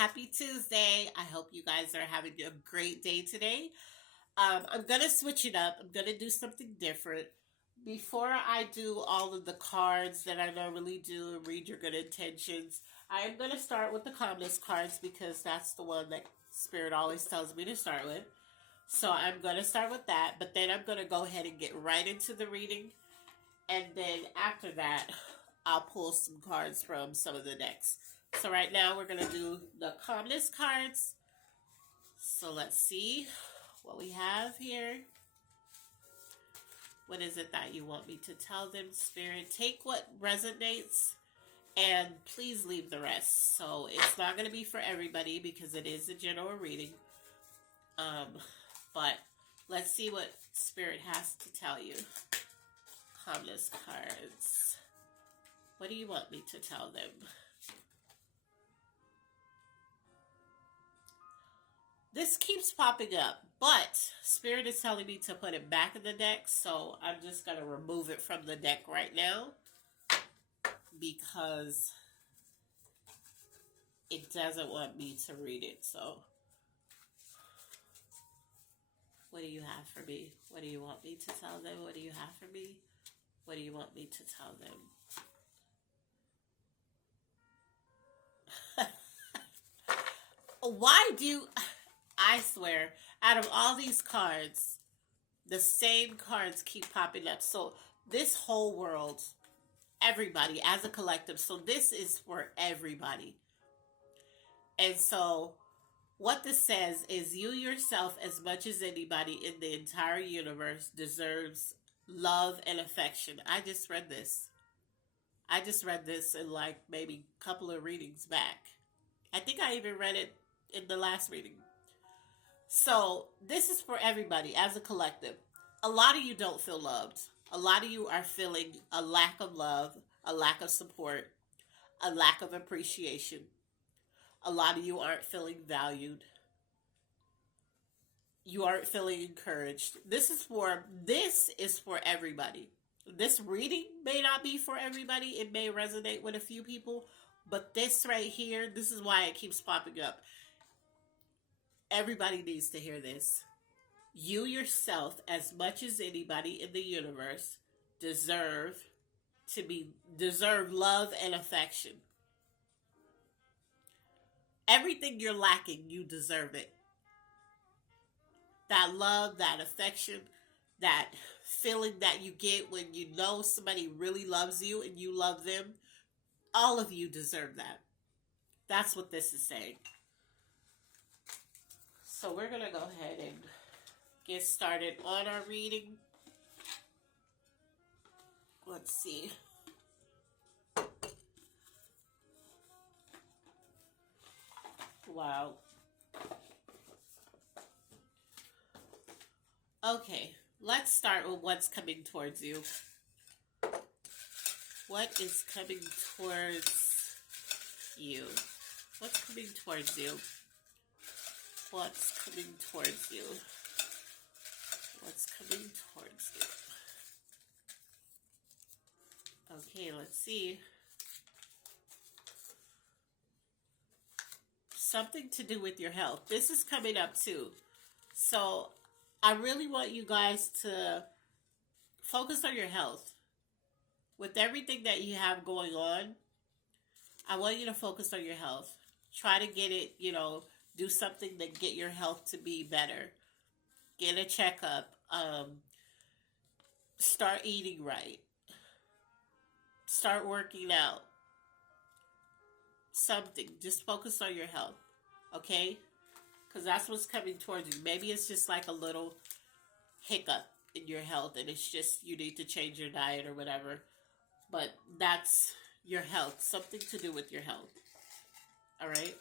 Happy Tuesday. I hope you guys are having a great day today. I'm going to switch it up. I'm going to do something different. Before I do all of the cards that I normally do and read your good intentions, I am going to start with the calmness cards because that's the one that Spirit always tells me to start with. So I'm going to start with that, but then I'm going to go ahead and get right into the reading. And then after that, I'll pull some cards from some of the decks. So right now we're going to do the calmness cards. So let's see what we have here. What is it that you want me to tell them, Spirit? Take what resonates and please leave the rest. So it's not going to be for everybody because it is a general reading. But let's see what Spirit has to tell you. Calmness cards. What do you want me to tell them? This keeps popping up, but Spirit is telling me to put it back in the deck, so I'm just going to remove it from the deck right now because it doesn't want me to read it. So what do you have for me? What do you want me to tell them? What do you have for me? What do you want me to tell them? Why do... I swear, out of all these cards, the same cards keep popping up. So this whole world, everybody as a collective, so this is for everybody. And so what this says is you yourself, as much as anybody in the entire universe, deserves love and affection. I just read this. In like maybe a couple of readings back. I think I even read it in the last reading. So this is for everybody as a collective. A lot of you don't feel loved. A lot of you are feeling a lack of love, a lack of support, a lack of appreciation. A lot of you aren't feeling valued. You aren't feeling encouraged. This is for everybody. This reading may not be for everybody. It may resonate with a few people, but this right here, this is why it keeps popping up. Everybody needs to hear this. You yourself, as much as anybody in the universe, deserve love and affection. Everything you're lacking, you deserve it. That love, that affection, that feeling that you get when you know somebody really loves you and you love them, all of you deserve that. That's what this is saying. So we're going to go ahead and get started on our reading. Let's see. Wow. Okay, let's start with what's coming towards you. What is coming towards you? What's coming towards you? What's coming towards you? What's coming towards you? Okay, let's see. Something to do with your health. This is coming up too. So I really want you guys to focus on your health. With everything that you have going on, I want you to focus on your health. Try to get it, do something to get your health to be better. Get a checkup. Start eating right. Start working out. Something. Just focus on your health. Okay? Because that's what's coming towards you. Maybe it's just like a little hiccup in your health and it's just you need to change your diet or whatever. But that's your health. Something to do with your health. Alright?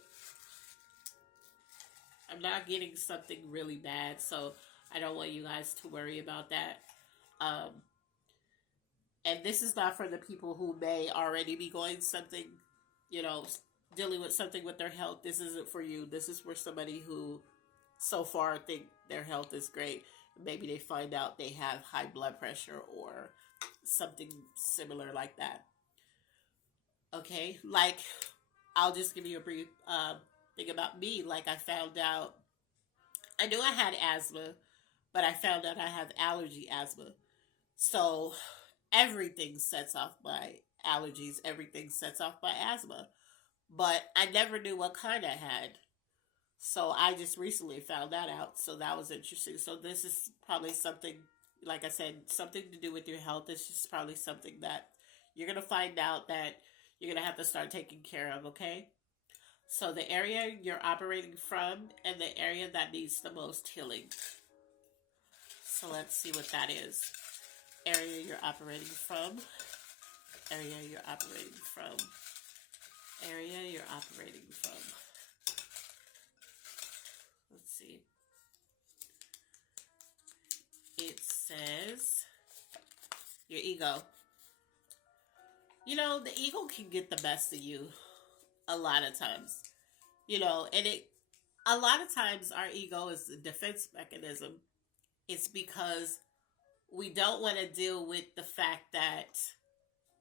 I'm not getting something really bad, so I don't want you guys to worry about that. And this is not for the people who may already be going something, dealing with something with their health. This isn't for you. This is for somebody who so far think their health is great. Maybe they find out they have high blood pressure or something similar like that. Okay, like I'll just give you a brief thing about me. Like I found out, I knew I had asthma, but I found out I have allergy asthma. So everything sets off my allergies, everything sets off my asthma. But I never knew what kind I had. So I just recently found that out. So that was interesting. So this is probably something, like I said, something to do with your health. It's just probably something that you're going to find out that you're going to have to start taking care of, okay? So the area you're operating from and the area that needs the most healing. So let's see what that is. Area you're operating from. Area you're operating from. Area you're operating from. Let's see. It says your ego. You know, the ego can get the best of you a lot of times. You know, and a lot of times our ego is a defense mechanism. It's because we don't want to deal with the fact that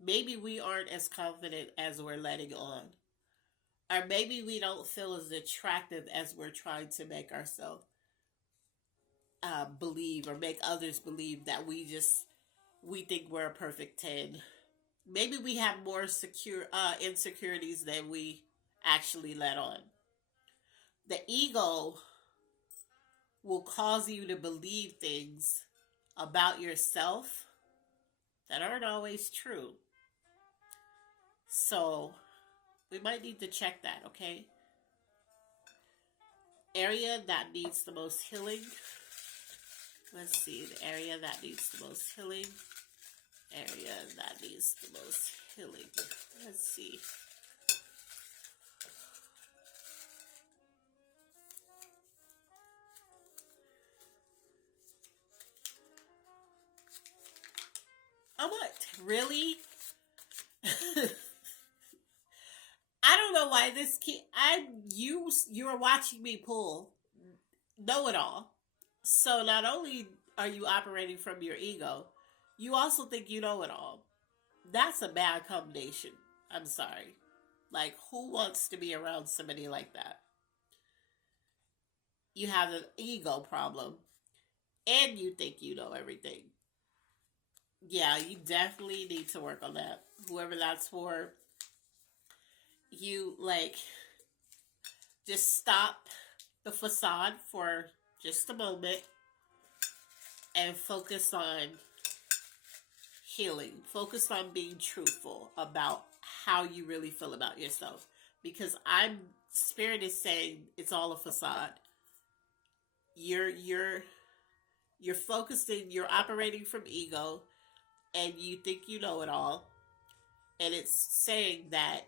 maybe we aren't as confident as we're letting on. Or maybe we don't feel as attractive as we're trying to make ourselves believe, or make others believe that we think we're a perfect 10. Maybe we have more insecurities than we actually let on. The ego will cause you to believe things about yourself that aren't always true. So we might need to check that, okay? Area that needs the most healing. Let's see, the area that needs the most healing. Area that needs the most healing. Let's see. I'm like, really? I don't know why this kid. You are watching me pull know it all. So not only are you operating from your ego, you also think you know it all. That's a bad combination. I'm sorry. Like, who wants to be around somebody like that? You have an ego problem, and you think you know everything. Yeah, you definitely need to work on that. Whoever that's for, you, like, just stop the facade for just a moment and focus on healing. Focus on being truthful about how you really feel about yourself. Because Spirit is saying it's all a facade. You're focusing, you're operating from ego, and you think you know it all. And it's saying that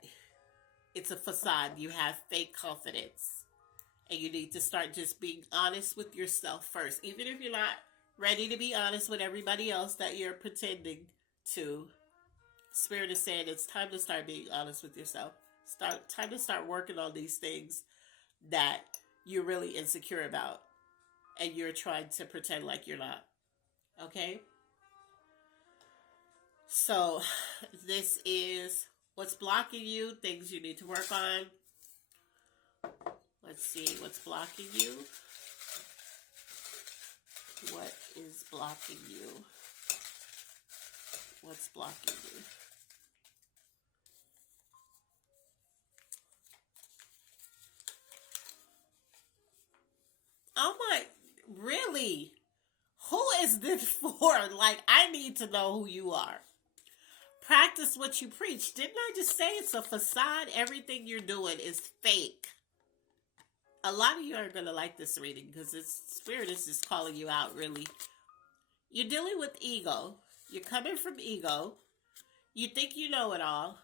it's a facade. You have fake confidence. And you need to start just being honest with yourself first. Even if you're not ready to be honest with everybody else that you're pretending to. Spirit is saying it's time to start being honest with yourself. Time to start working on these things that you're really insecure about. And you're trying to pretend like you're not. Okay? So, this is what's blocking you, things you need to work on. Let's see what's blocking you. What is blocking you? What's blocking you? Oh my, really? Who is this for? Like, I need to know who you are. Practice what you preach. Didn't I just say it's a facade? Everything you're doing is fake. A lot of you are going to like this reading because Spirit is just calling you out, really. You're dealing with ego. You're coming from ego. You think you know it all.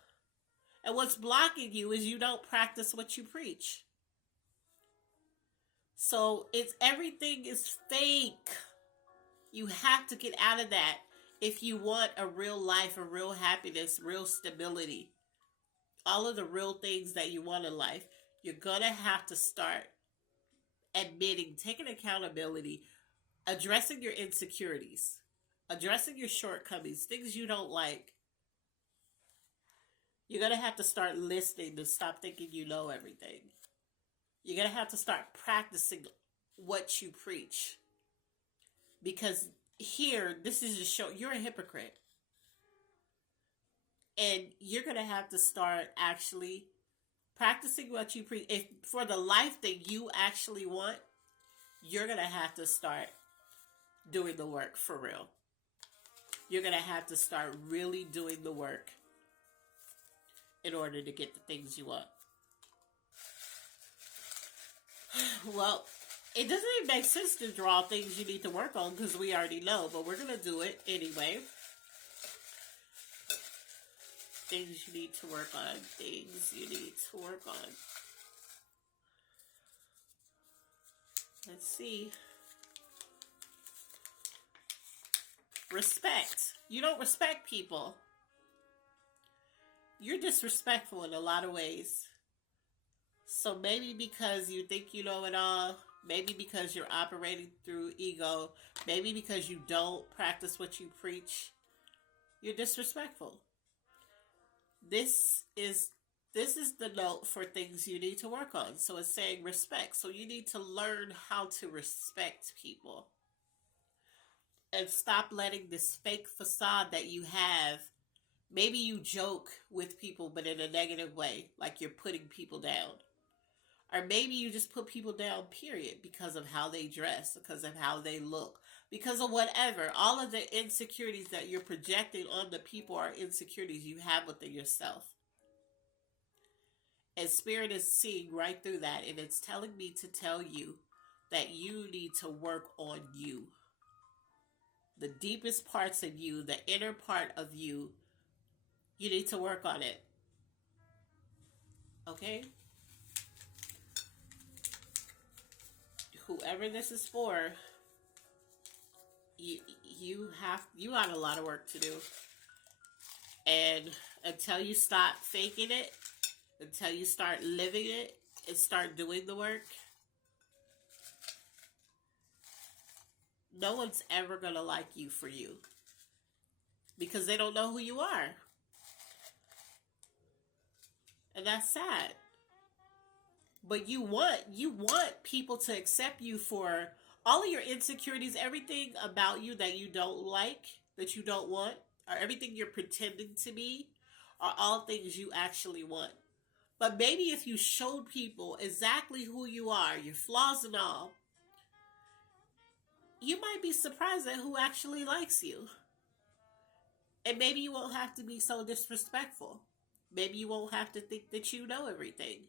And what's blocking you is you don't practice what you preach. So everything is fake. You have to get out of that if you want a real life, a real happiness, real stability. All of the real things that you want in life. You're going to have to start admitting, taking accountability, addressing your insecurities, addressing your shortcomings, things you don't like. You're going to have to start listening to stop thinking you know everything. You're going to have to start practicing what you preach. Because here, this is to show you're a hypocrite. And you're going to have to start actually practicing what you preach. If for the life that you actually want, you're going to have to start doing the work for real. You're going to have to start really doing the work in order to get the things you want. Well, it doesn't even make sense to draw things you need to work on because we already know, but we're going to do it anyway. Things you need to work on. Things you need to work on. Let's see. Respect. You don't respect people. You're disrespectful in a lot of ways. So maybe because you think you know it all, maybe because you're operating through ego, maybe because you don't practice what you preach, you're disrespectful. This is the note for things you need to work on. So it's saying respect. So you need to learn how to respect people. And stop letting this fake facade that you have. Maybe you joke with people, but in a negative way, like you're putting people down. Or maybe you just put people down, period, because of how they dress, because of how they look, because of whatever. All of the insecurities that you're projecting on the people are insecurities you have within yourself. And Spirit is seeing right through that, and it's telling me to tell you that you need to work on you. The deepest parts of you, the inner part of you, you need to work on it. Okay? Whoever this is for, you got a lot of work to do. And until you stop faking it, until you start living it and start doing the work, no one's ever going to like you for you. Because they don't know who you are. And that's sad. But you want people to accept you for all of your insecurities, everything about you that you don't like, that you don't want, or everything you're pretending to be, are all things you actually want. But maybe if you showed people exactly who you are, your flaws and all, you might be surprised at who actually likes you. And maybe you won't have to be so disrespectful. Maybe you won't have to think that you know everything.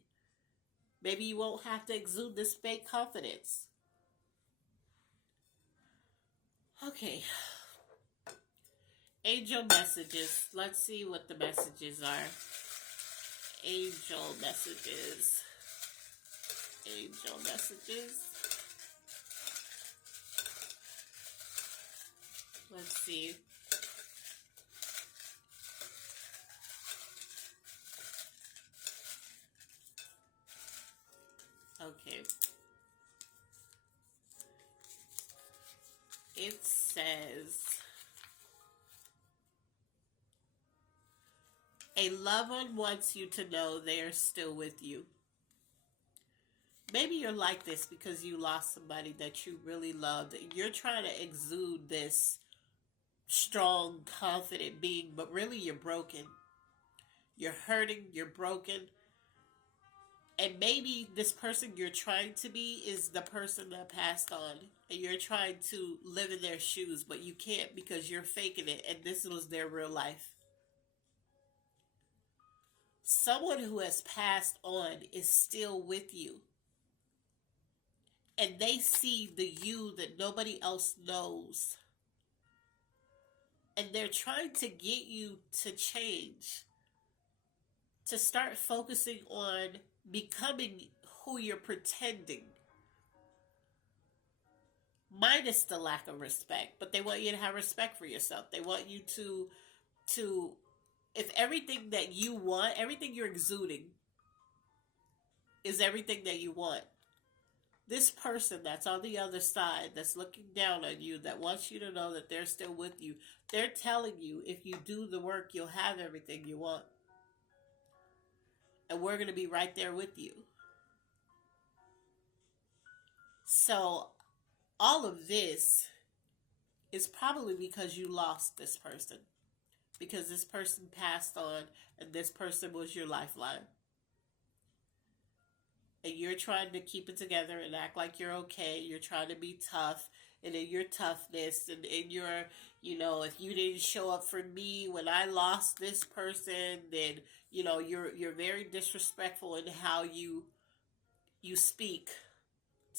Maybe you won't have to exude this fake confidence. Okay. Angel messages. Let's see what the messages are. Angel messages. Angel messages. Let's see. Okay. It says, a loved one wants you to know they are still with you. Maybe you're like this because you lost somebody that you really loved. You're trying to exude this strong, confident being, but really you're broken. You're hurting, you're broken. And maybe this person you're trying to be is the person that passed on. And you're trying to live in their shoes, but you can't because you're faking it. And this was their real life. Someone who has passed on is still with you. And they see the you that nobody else knows. And they're trying to get you to change. To start focusing on becoming who you're pretending. Minus the lack of respect. But they want you to have respect for yourself. They want you to if everything that you want, everything you're exuding is everything that you want. This person that's on the other side, that's looking down on you, that wants you to know that they're still with you, they're telling you if you do the work, you'll have everything you want. And we're going to be right there with you. So all of this is probably because you lost this person. Because this person passed on and this person was your lifeline. And you're trying to keep it together and act like you're okay. You're trying to be tough. And in your toughness and in your, if you didn't show up for me when I lost this person, then, you're very disrespectful in how you speak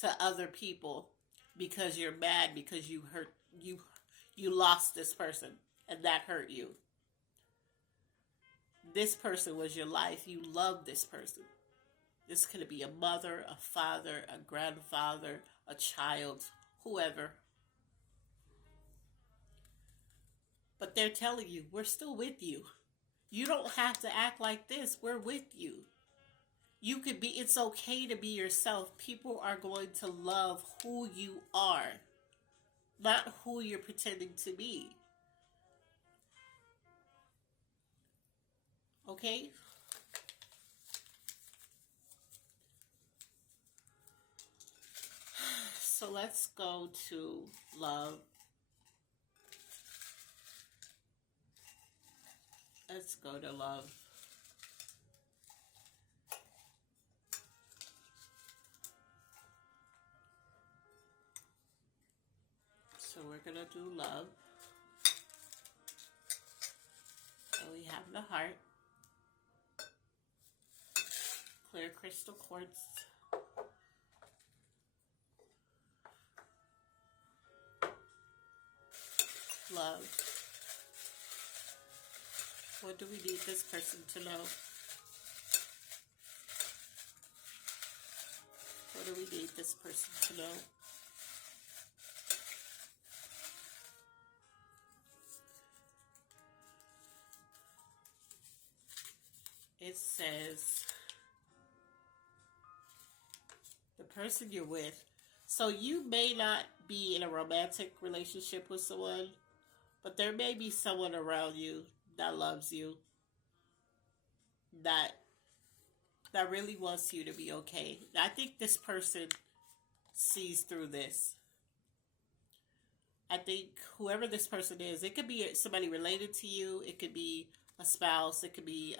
to other people because you're mad because you lost this person and that hurt you. This person was your life. You loved this person. This could be a mother, a father, a grandfather, a child, whoever. But they're telling you, we're still with you. You don't have to act like this. We're with you. It's okay to be yourself. People are going to love who you are, not who you're pretending to be. Okay? So let's go to love. Let's go to love. So we're going to do love. And we have the heart. Clear crystal quartz. Love. What do we need this person to know? What do we need this person to know? It says, the person you're with. So you may not be in a romantic relationship with someone, but there may be someone around you that loves you, that really wants you to be okay. I think this person sees through this. I think whoever this person is, it could be somebody related to you, it could be a spouse, it could be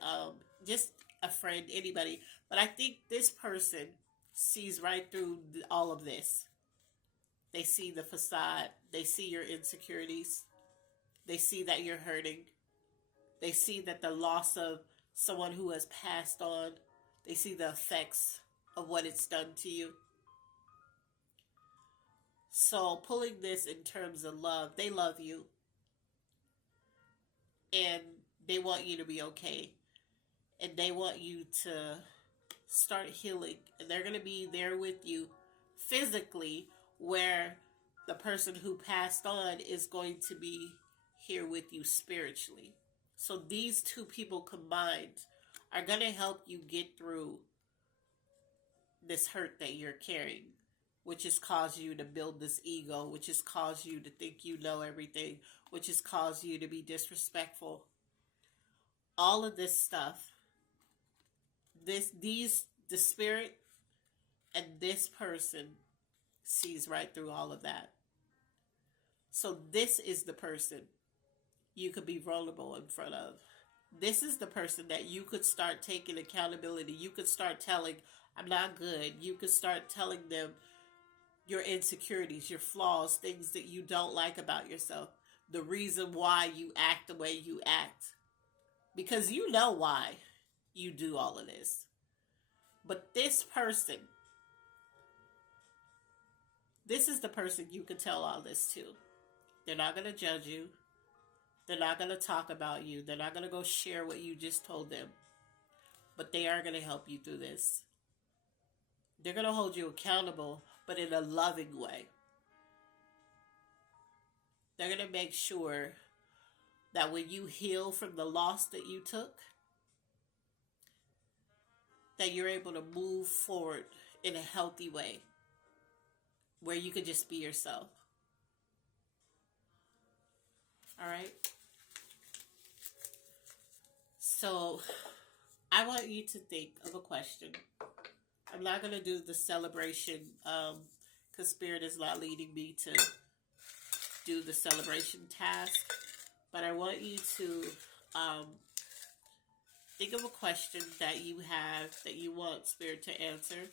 just a friend, anybody. But I think this person sees right through all of this. They see the facade. They see your insecurities. They see that you're hurting. They see that the loss of someone who has passed on, they see the effects of what it's done to you. So pulling this in terms of love, they love you. And they want you to be okay. And they want you to start healing. And they're going to be there with you physically, where the person who passed on is going to be here with you spiritually. So these two people combined are going to help you get through this hurt that you're carrying, which has caused you to build this ego, which has caused you to think you know everything, which has caused you to be disrespectful. All of this stuff, the spirit and this person sees right through all of that. So this is the person you could be vulnerable in front of. This is the person that you could start taking accountability. You could start telling, I'm not good. You could start telling them your insecurities, your flaws, things that you don't like about yourself, the reason why you act the way you act. Because you know why you do all of this. But this person, this is the person you could tell all this to. They're not going to judge you. They're not going to talk about you. They're not going to go share what you just told them. But they are going to help you through this. They're going to hold you accountable, but in a loving way. They're going to make sure that when you heal from the loss that you took, that you're able to move forward in a healthy way, where you can just be yourself. All right? So I want you to think of a question. I'm not going to do the celebration because because Spirit is not leading me to do the celebration task. But I want you to think of a question that you have that you want Spirit to answer.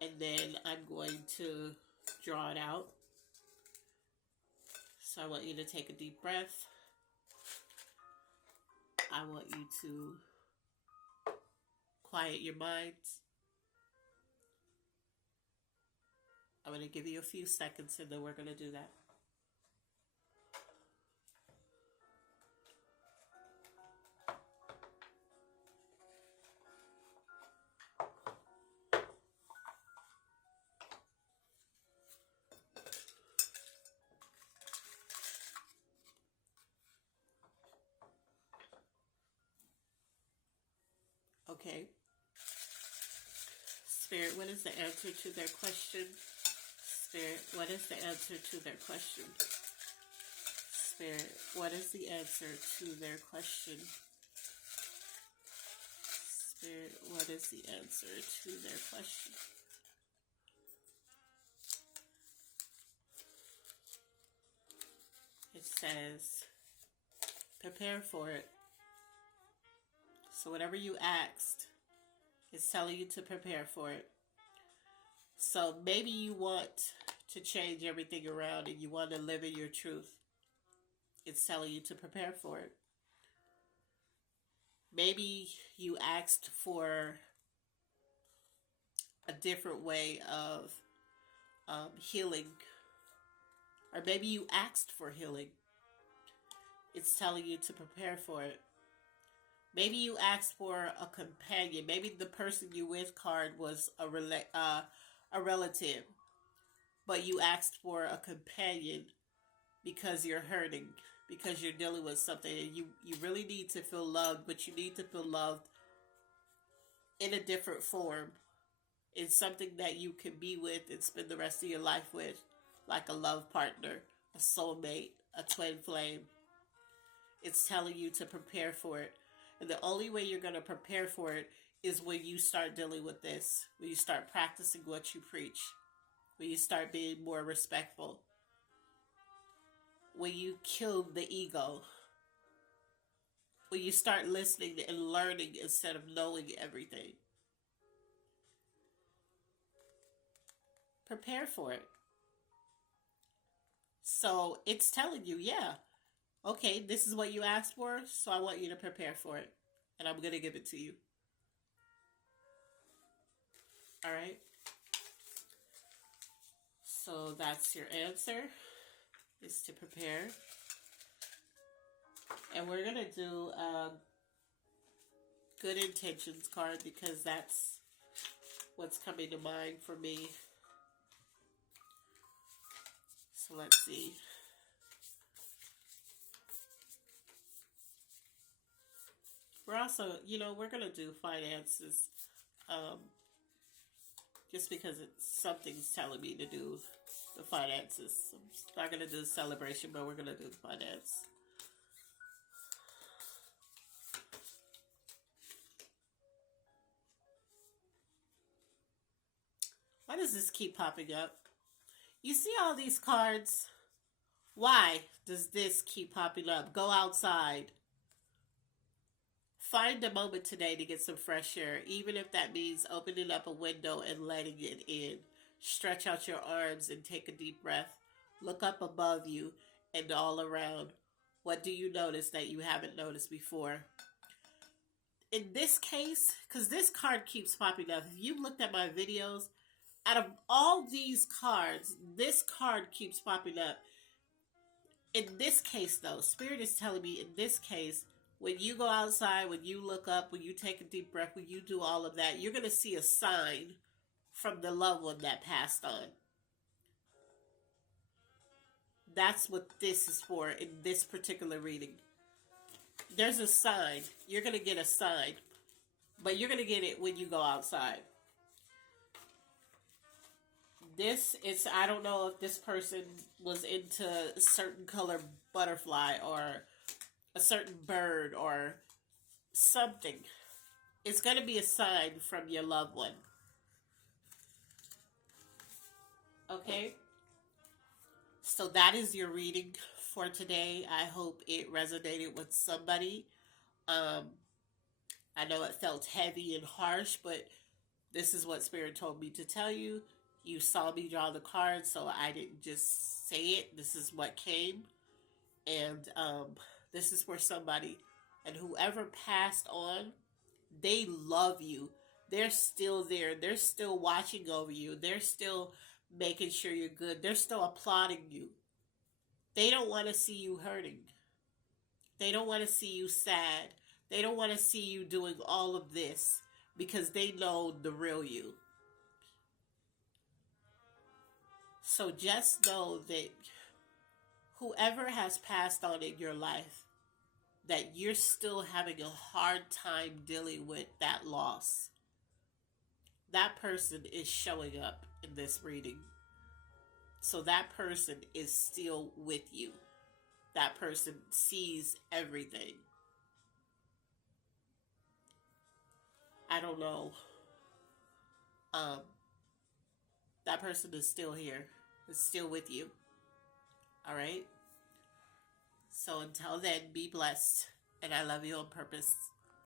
And then I'm going to draw it out. So I want you to take a deep breath. I want you to quiet your minds. I'm going to give you a few seconds and then we're going to do that. Okay. Spirit, what is the answer to their question? Spirit, what is the answer to their question? Spirit, what is the answer to their question? Spirit, what is the answer to their question? It says, prepare for it. So whatever you asked, it's telling you to prepare for it. So maybe you want to change everything around and you want to live in your truth. It's telling you to prepare for it. Maybe you asked for a different way of healing. Or maybe you asked for healing. It's telling you to prepare for it. Maybe you asked for a companion. Maybe the person you with card was a relative. But you asked for a companion because you're hurting. Because you're dealing with something. And you really need to feel loved. But you need to feel loved in a different form. In something that you can be with and spend the rest of your life with. Like a love partner. A soulmate. A twin flame. It's telling you to prepare for it. And the only way you're going to prepare for it is when you start dealing with this. When you start practicing what you preach. When you start being more respectful. When you kill the ego. When you start listening and learning instead of knowing everything. Prepare for it. So it's telling you, yeah. Okay, this is what you asked for, so I want you to prepare for it. And I'm going to give it to you. All right? So that's your answer, is to prepare. And we're going to do a good intentions card because that's what's coming to mind for me. So let's see. We're also, we're going to do finances. Just because something's telling me to do the finances. I'm not going to do the celebration, but we're going to do the finance. Why does this keep popping up? You see all these cards? Why does this keep popping up? Go outside. Find a moment today to get some fresh air, even if that means opening up a window and letting it in. Stretch out your arms and take a deep breath. Look up above you and all around. What do you notice that you haven't noticed before? In this case, because this card keeps popping up, if you've looked at my videos, out of all these cards, this card keeps popping up. In this case, though, Spirit is telling me in this case, when you go outside, when you look up, when you take a deep breath, when you do all of that, you're going to see a sign from the loved one that passed on. That's what this is for in this particular reading. There's a sign. You're going to get a sign. But you're going to get it when you go outside. This is, I don't know if this person was into a certain color butterfly or a certain bird or something. It's going to be a sign from your loved one. Okay? So that is your reading for today. I hope it resonated with somebody. Um, I know it felt heavy and harsh, but this is what Spirit told me to tell you. You saw me draw the card, so I didn't just say it. This is what came. And this is for somebody. And whoever passed on, they love you. They're still there. They're still watching over you. They're still making sure you're good. They're still applauding you. They don't want to see you hurting. They don't want to see you sad. They don't want to see you doing all of this because they know the real you. So just know that whoever has passed on in your life, that you're still having a hard time dealing with that loss. That person is showing up in this reading. So that person is still with you. That person sees everything. I don't know. Um, that person is still here. Is still with you. All right? So until then, be blessed. And I love you on purpose.